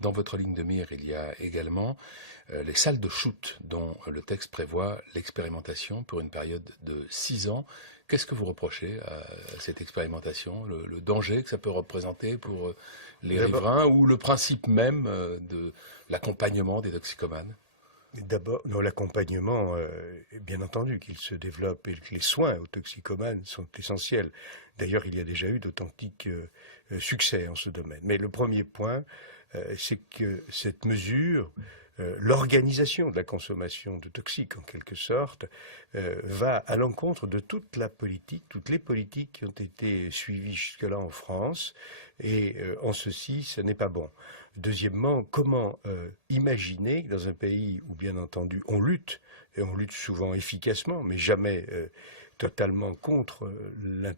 Dans votre ligne de mire, il y a également les salles de shoot dont le texte prévoit l'expérimentation pour une période de 6 ans. Qu'est-ce que vous reprochez à cette expérimentation, le danger que ça peut représenter pour les D'abord, riverains ou le principe même de l'accompagnement des toxicomanes? d'abord, non, l'accompagnement, bien entendu, qu'il se développe et que les soins aux toxicomanes sont essentiels. D'ailleurs, il y a déjà eu d'authentiques succès en ce domaine. Mais le premier point, c'est que cette mesure, l'organisation de la consommation de toxiques en quelque sorte, va à l'encontre de toute la politique, toutes les politiques qui ont été suivies jusque-là en France, et en ceci, ce n'est pas bon. Deuxièmement, comment imaginer que dans un pays où bien entendu on lutte, et on lutte souvent efficacement, mais jamais totalement contre la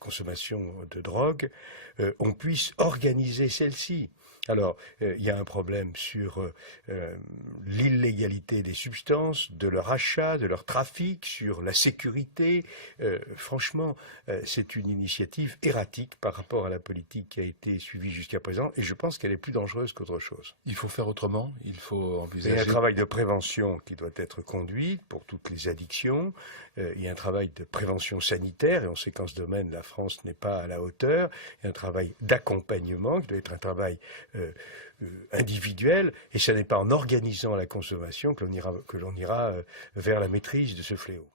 consommation de drogue, on puisse organiser celle-ci. Alors, il y a un problème sur l'illégalité des substances, de leur achat, de leur trafic, sur la sécurité. Franchement, c'est une initiative erratique par rapport à la politique qui a été suivie jusqu'à présent, et je pense qu'elle est plus dangereuse qu'autre chose. Il faut faire autrement, il faut Il y a un envisager. travail de prévention qui doit être conduit pour toutes les addictions. Il y a un travail de prévention sanitaire, et on sait qu'en ce domaine, la France n'est pas à la hauteur. Il y a un travail d'accompagnement qui doit être un travail individuel, et ce n'est pas en organisant la consommation que l'on ira vers la maîtrise de ce fléau.